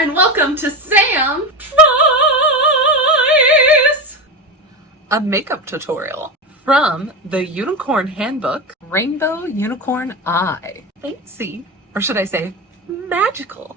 and welcome to Sam Tries, a makeup tutorial from the Unicorn Handbook, Rainbow Unicorn Eye. Fancy, or should I say magical.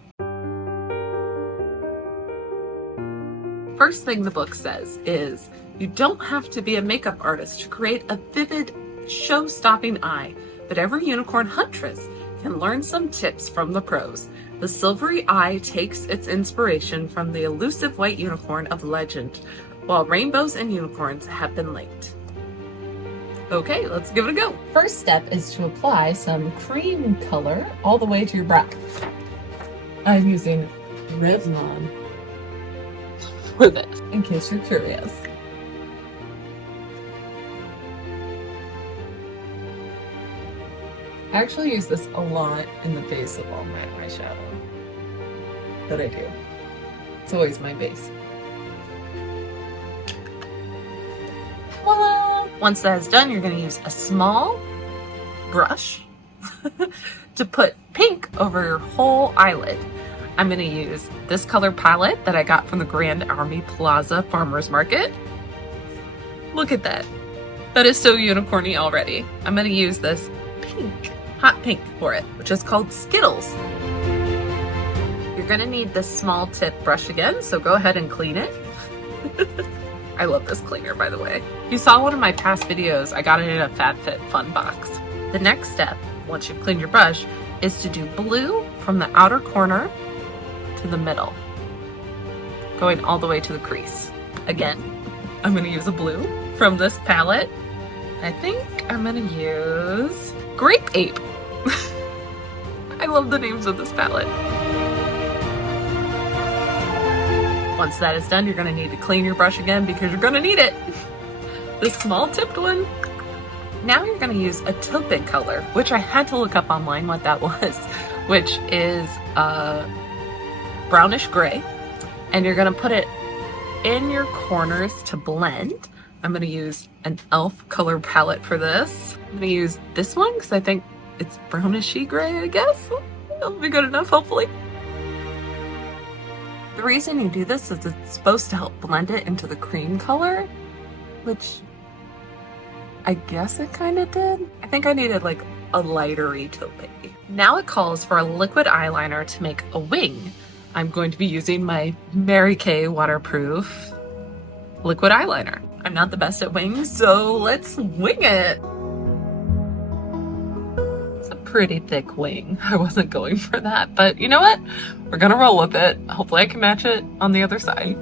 First thing the book says is, you don't have to be a makeup artist to create a vivid, show-stopping eye, but every unicorn huntress can learn some tips from the pros. The silvery eye takes its inspiration from the elusive white unicorn of legend, while rainbows and unicorns have been linked. Okay, let's give it a go. First step is to apply some cream color all the way to your brow. I'm using Revlon for this, in case you're curious. I actually use this a lot in the base of all my eyeshadow that I do. It's always my base. Voila! Once that is done, you're going to use a small brush to put pink over your whole eyelid. I'm going to use this color palette that I got from the Grand Army Plaza Farmers Market. Look at that. That is so unicorny already. I'm going to use this pink, hot pink for it, which is called Skittles. You're going to need this small tip brush again, so go ahead and clean it. I love this cleaner, by the way. If you saw one of my past videos, I got it in a FabFitFun box. The next step, once you've cleaned your brush, is to do blue from the outer corner to the middle, going all the way to the crease. Again, I'm going to use a blue from this palette. I think I'm going to use Grape Ape. I love the names of this palette. Once that is done, you're going to need to clean your brush again because you're going to need it. This small tipped one. Now you're going to use a taupe color, which I had to look up online what that was, which is brownish gray. And you're going to put it in your corners to blend. I'm going to use an e.l.f. color palette for this. I'm going to use this one because I think it's brownishy gray, I guess. That'll be good enough, hopefully. The reason you do this is it's supposed to help blend it into the cream color, which I guess it kind of did. I think I needed like a lighter-y taupe. Now it calls for a liquid eyeliner to make a wing. I'm going to be using my Mary Kay waterproof liquid eyeliner. I'm not the best at wings, so let's wing it. It's a pretty thick wing. I wasn't going for that, but you know what? We're gonna roll with it. Hopefully I can match it on the other side.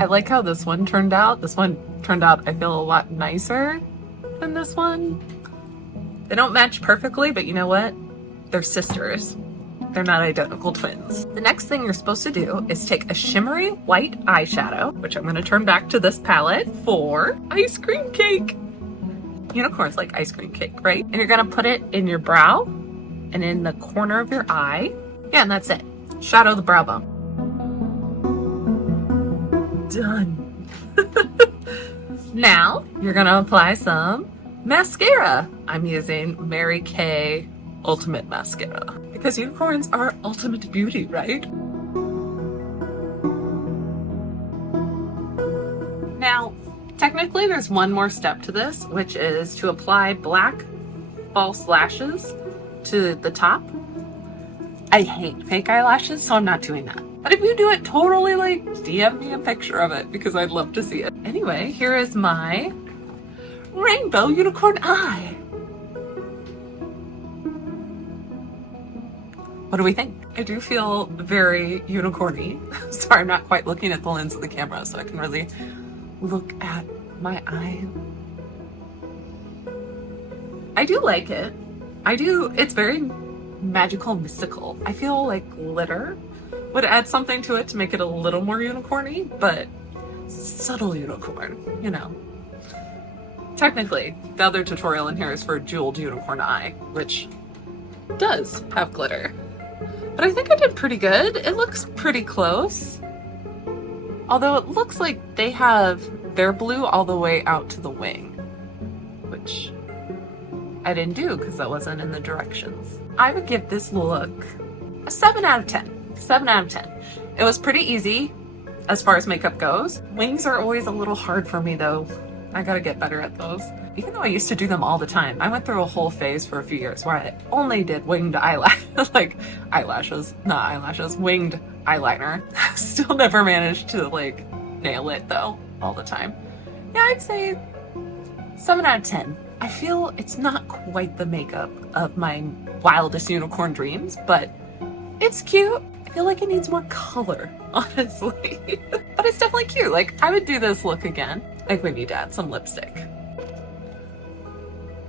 I like how this one turned out. This one turned out, I feel, a lot nicer than this one. They don't match perfectly, but you know what? They're sisters. They're not identical twins. The next thing you're supposed to do is take a shimmery white eyeshadow, which I'm going to turn back to this palette for ice cream cake. Unicorns like ice cream cake, right? And you're going to put it in your brow and in the corner of your eye. Yeah, and that's it. Shadow the brow bone. Done. Now you're going to apply some mascara. I'm using Mary Kay Ultimate Mascara because unicorns are ultimate beauty, right? Now, technically there's one more step to this, which is to apply black false lashes to the top. I hate fake eyelashes, so I'm not doing that. But if you do it, totally like DM me a picture of it because I'd love to see it. Anyway, here is my Rainbow Unicorn Eye. What do we think? I do feel very unicorny. Sorry, I'm not quite looking at the lens of the camera so I can really look at my eye. I do like it. It's very magical, mystical. I feel like glitter would add something to it to make it a little more unicorny, but subtle unicorn, you know. Technically, the other tutorial in here is for a jeweled unicorn eye, which does have glitter. But I think I did pretty good. It looks pretty close. Although it looks like they have their blue all the way out to the wing, which I didn't do because that wasn't in the directions. I would give this look a 7 out of 10. 7 out of 10. It was pretty easy as far as makeup goes. Wings are always a little hard for me though. I gotta get better at those. Even though I used to do them all the time. I went through a whole phase for a few years where I only did winged eyelash, like eyelashes, not eyelashes, winged eyeliner. Still never managed to like nail it though, all the time. Yeah, I'd say 7 out of 10. I feel it's not quite the makeup of my wildest unicorn dreams, but it's cute. I feel like it needs more color, honestly. But it's definitely cute. Like, I would do this look again. Like, we need to add some lipstick.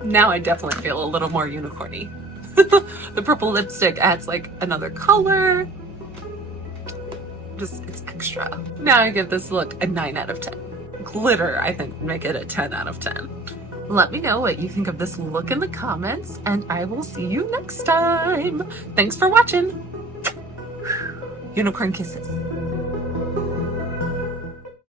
Now I definitely feel a little more unicorny. The purple lipstick adds like another color. Just, it's extra. Now I give this look a 9 out of 10. Glitter, I think, would make it a 10 out of 10. Let me know what you think of this look in the comments, and I will see you next time. Thanks for watching. Unicorn kisses.